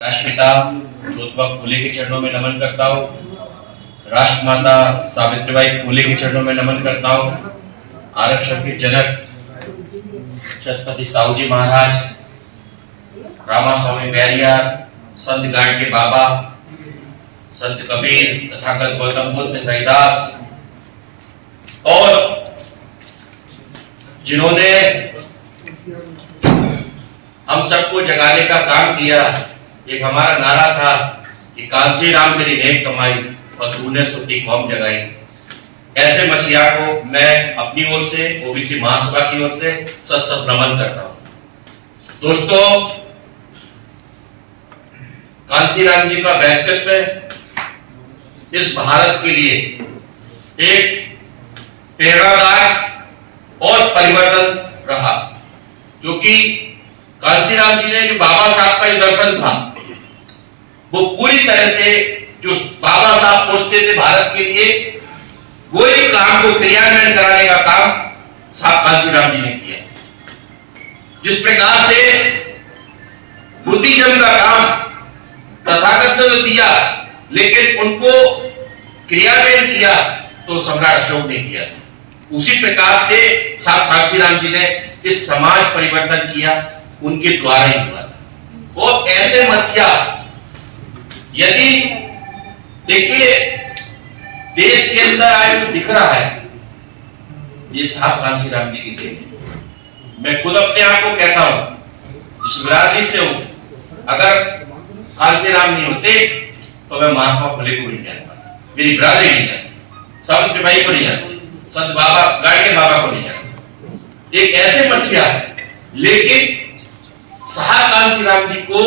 राष्ट्रपिता ज्योतिबा फूले के चरणों में नमन करता हूँ। राष्ट्रमाता सावित्रीबाई फूले के चरणों में नमन करता हूँ। आरक्षण के जनक छत्रपति साहू जी महाराज, रामास्वामी बैरियार, संत गाड़ के बाबा, संत कबीर, तथागत गौतम बुद्ध, रविदास और जिन्होंने हम सबको जगाने का काम किया। एक हमारा नारा था कि कांसी राम तेरी नेक कमाई और तूने सुखी कौम जगाई। ऐसे मसीहा को मैं अपनी ओर से, ओबीसी महासभा की ओर से सत नमन करता हूं। दोस्तों, कांसी राम जी का व्यक्तित्व इस भारत के लिए एक प्रेरणादायक और परिवर्तन रहा, क्योंकि कांसी राम जी ने जो बाबा साहब का जो दर्शन था वो पूरी तरह से जो बाबा साहब सोचते थे भारत के लिए, वही काम को क्रियान्वयन कराने का काम साहब कांसी राम जी ने किया। जिस प्रकार से बुद्धिज्म का काम तथागत ने तो दिया, लेकिन उनको क्रियान्वयन किया तो सम्राट अशोक ने किया। उसी प्रकार से साहब कांसी राम जी ने इस समाज परिवर्तन किया, उनके द्वारा ही हुआ था। और ऐसे मसीहा, यदि देखिए देश के अंदर आज जो दिख रहा है, ये साहब कांसी राम जी की देन। मैं खुद अपने आप को कहता हूं, इस बिरादरी से हूं। अगर कांसी राम नहीं होते तो मैं महात्मा फुले को नहीं जान पाता, मेरी बिरादरी नहीं जानती, सावित्रीबाई को नहीं जानती, संत बाबा गाड़ के बाबा को नहीं जानती। एक ऐसे मसीहा है, लेकिन साहब कांसी राम जी को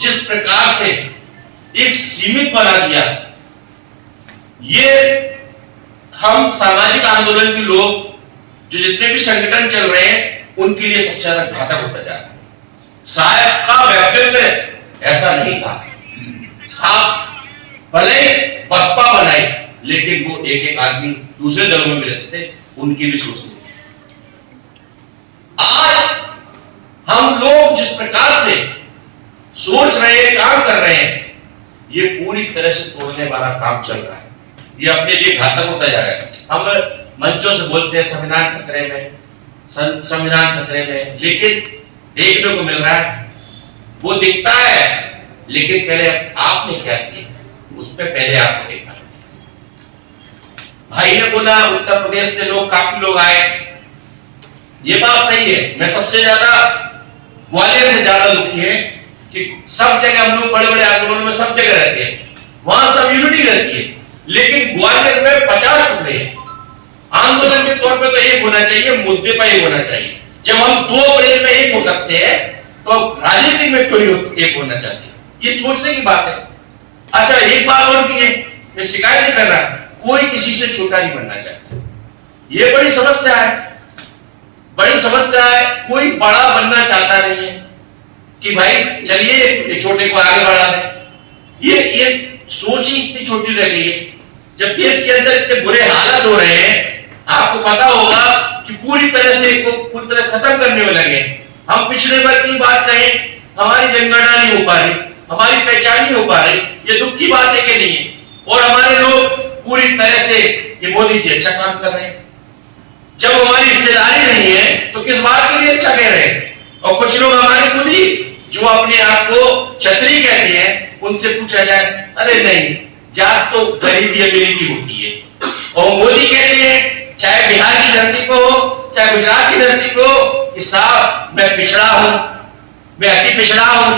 जिस प्रकार से एक सीमित बना दिया, ये हम सामाजिक आंदोलन के लोग जो जितने भी संगठन चल रहे हैं उनके लिए सबसे ज्यादा घातक होता जा रहा है। साहब का व्यक्तित्व ऐसा नहीं था। साहब भले बसपा बनाई, लेकिन वो एक एक आदमी दूसरे दलों में रहते थे, उनकी भी सोचते थे। आज हम लोग जिस प्रकार से सोच रहे हैं, काम कर रहे हैं, ये पूरी तरह से तोड़ने वाला काम चल रहा है। ये अपने लिए घातक होता जा रहा है। हम मंचों से बोलते हैं संविधान खतरे में, संविधान खतरे में, लेकिन देखने को मिल रहा है, वो दिखता है, लेकिन पहले आपने क्या किया उस पर पहले आपको देखना। भाई ने बोला उत्तर प्रदेश से लोग, काफी लोग आए, ये बात सही है। मैं सबसे ज्यादा ग्वालियर से ज्यादा दुखी है कि सब जगह हम लोग बड़े बड़े आंदोलनों में सब जगह रहते हैं, वहां सब यूनिटी रहती है, लेकिन ग्वालियर में 50 टुकड़े हैं। आंदोलन के तौर पे तो एक होना चाहिए, मुद्दे पर एक होना चाहिए। जब हम 2 अप्रैल में एक हो सकते हैं, तो राजनीति में क्यों एक होना चाहते हैं? ये सोचने की बात है। अच्छा, एक बात और की है, मैं शिकायत नहीं कर रहा, कोई किसी से छोटा नहीं बनना चाहता। ये बड़ी समस्या है, बड़ी समस्या है। कोई बड़ा बनना चाहता नहीं है कि भाई चलिए एक छोटे को आगे बढ़ा दें। ये सोच ही इतनी छोटी रह गई है। जब देश के अंदर इतने बुरे हालात हो रहे हैं, आपको पता होगा कि पूरी तरह से पूरी तरह खत्म करने में लगे। हम पिछड़े वर्ग की बात करें, हमारी जनगणना नहीं हो पा रही, हमारी पहचान नहीं हो पा रही, ये दुख की बात है कि नहीं है। और हमारे लोग पूरी तरह से ये मोदी जी अच्छा काम कर रहे हैं। जब हमारी हिस्सेदारी नहीं है तो किस बात के लिए अच्छा कह रहे हैं? और कुछ लोग हमारे खुद ही जो अपने आप को छतरी कहते हैं, उनसे पूछा जाए, अरे नहीं, जात तो गरीबी अमीरी की होती है। और मोदी कहते हैं, चाहे बिहार की धरती को हो, चाहे गुजरात की धरती को हो, कि साहब मैं पिछड़ा हूं, मैं अति पिछड़ा हूं।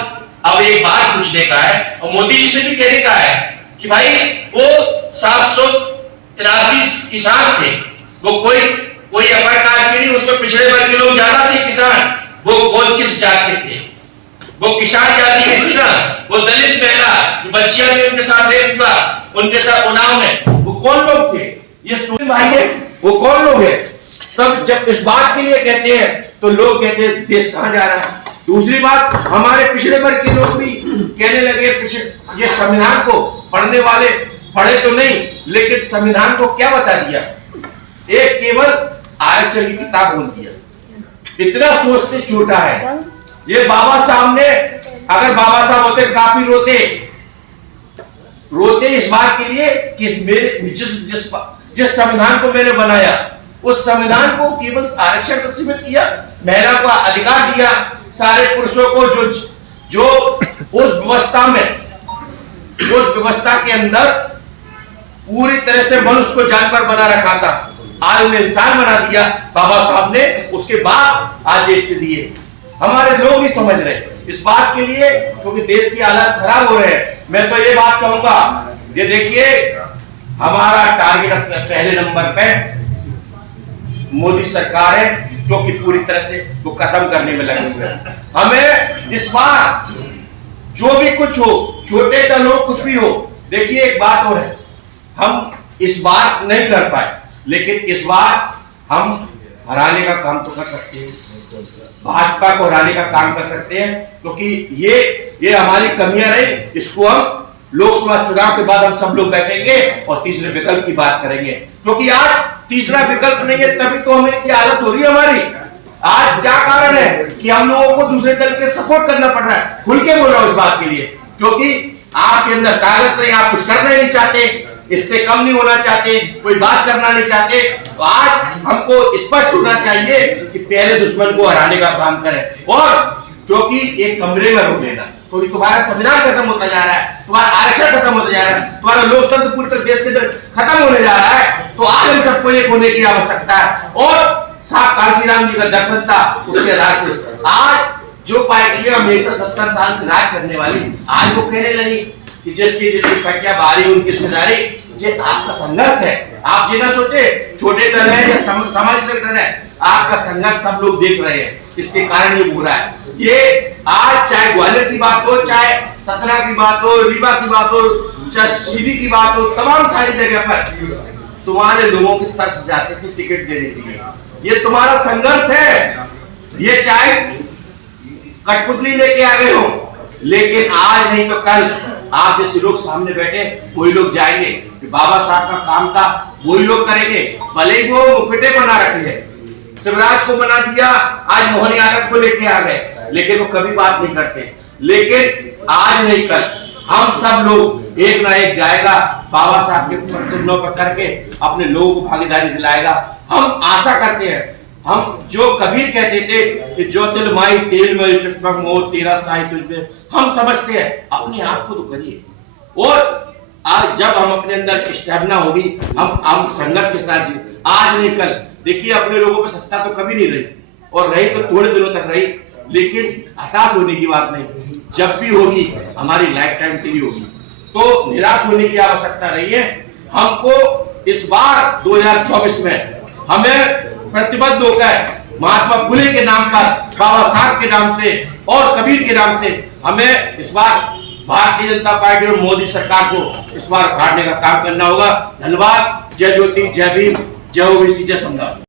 अब एक बात पूछने का है, और मोदी जी से भी कहने का है कि भाई वो 783 किसान थे, वो कोई अपर कास्ट के नहीं, उसमें पिछड़े वर्ग के लोग ज्यादा थे किसान। वो कौन किस जात के थे? वो किसान जाति के थी ना, वो दलित महिला जो बच्चियां थी, उनके साथ रेप हुआ, उनके साथ उन्नाव में, वो कौन लोग थे? ये सोचें भाई है, वो कौन लोग हैं? तब जब इस बात के लिए कहते हैं तो लोग कहते हैं देश कहां जा रहा है। दूसरी बात, हमारे पिछड़े वर्ग के लोग भी कहने लगे, ये संविधान को पढ़ने वाले पढ़े तो नहीं, लेकिन संविधान को क्या बता दिया? एक केवल आरक्षण की किताब बोल दिया। इतना सोचते छोटा है। ये बाबा साहब ने, अगर बाबा साहब होते काफी रोते इस बात के लिए कि जिस संविधान को मैंने बनाया उस संविधान को केवल आरक्षण तक सीमित किया, महिला को अधिकार दिया, सारे पुरुषों को जो उस व्यवस्था के अंदर पूरी तरह से मनुष्य को जानवर बना रखा था, आज उन्हें इंसान बना दिया बाबा साहब ने। उसके बाद आज ये स्थिति है। हमारे लोग नहीं समझ रहे इस बात के लिए, क्योंकि देश की हालत खराब हो रहे हैं। मैं तो ये बात कहूंगा, ये देखिए हमारा टारगेट पहले नंबर पे मोदी सरकार है, जो कि पूरी तरह से वो खत्म करने में लगे हुए हैं। हमें इस बार जो भी कुछ हो, छोटे दल हो, कुछ भी हो, देखिए एक बात और है, हम इस बार नहीं कर पाए, लेकिन इस बार हम हराने का काम तो कर सकते हैं, भाजपा को हराने का काम कर सकते हैं, क्योंकि ये हमारी कमियां रही। इसको हम लोकसभा चुनाव के बाद हम सब लोग बैठेंगे और तीसरे विकल्प की बात करेंगे, क्योंकि आज तीसरा विकल्प नहीं है, तभी तो हमें ये हालत हो रही है हमारी। आज क्या कारण है कि हम लोगों को दूसरे दल के सपोर्ट करना पड़ रहा है। खुल के बोल रहा हूं इस बात के लिए, क्योंकि आपके अंदर ताकत नहीं, आप कुछ करना नहीं चाहते, इससे कम नहीं होना चाहते, कोई बात करना नहीं चाहते। तो आज हमको स्पष्ट होना चाहिए कि पहले दुश्मन को हराने का काम करें, और क्योंकि एक कमरे में रोक लेना, क्योंकि तुम्हारा संविधान खत्म होता जा रहा है, तुम्हारा आरक्षण खत्म होता जा रहा है, तुम्हारा लोकतंत्र पूरी तरह देश के अंदर खत्म होने जा रहा है। तो आज हम सबको एक होने की आवश्यकता है, और साहब कांशीराम जी का दर्शन था, उसके आधार पर आज जो पार्टियां हमेशा 70 साल से राज करने वाली, आज वो कहने लगी कि जिसकी जितनी संख्या भारी उनकी हिस्सेदारी। ये आपका संघर्ष है। आप ये ना सोचे छोटे दल है या सामाजिक संगठन है, आपका संघर्ष सब लोग देख रहे हैं, इसके कारण ये हो रहा है। ये आज चाहे ग्वालियर की बात हो, चाहे सतना की बात हो, रीवा की बात हो, चाहे सीधी की बात हो, तमाम सारी जगह पर तुम्हारे लोगों के तरस जाते थे टिकट देने के लिए। ये तुम्हारा संघर्ष है। ये चाहे कठपुतली लेके आ गए हो, लेकिन आज नहीं तो कल आप जैसे लोग सामने बैठे, कोई लोग जाएंगे कि बाबा साहब का काम था, वही लोग करेंगे, भले ही वो मुखटे बना रखे हैं, शिवराज को बना दिया, आज मोहन यादव को लेके आ गए, लेकिन वो कभी बात नहीं करते। लेकिन आज नहीं कल हम सब लोग एक ना एक जाएगा, बाबा साहब के चिन्हों पर करके अपने लोगों को भागीदारी दिलाएगा। हम आशा करते हैं, हम जो कबीर कहते थे कि जो तिल माई तेल में चुटपक मोह तेरा साई तुझमें, हम समझते हैं अपने आप को तो करिए, और आज जब हम अपने अंदर स्टैमिना होगी, हम संघर्ष के साथ जी, आज नहीं कल। देखिए अपने लोगों पर सत्ता तो कभी नहीं रही, और रही तो थोड़े दिनों तक रही, लेकिन हताश होने की बात नहीं, जब भी होगी हमारी लाइफ टाइम के लिए होगी, तो निराश होने की आवश्यकता नहीं है। हमको इस बार 2024 में हमें प्रतिबद्ध होकर महात्मा फुले के नाम पर, बाबा साहब के नाम से और कबीर के नाम से हमें इस बार भारतीय जनता पार्टी और मोदी सरकार को इस बार उखाड़ने का काम करना होगा। धन्यवाद। जय ज्योति, जय भीम, जय ओबीसी, जय संविधान।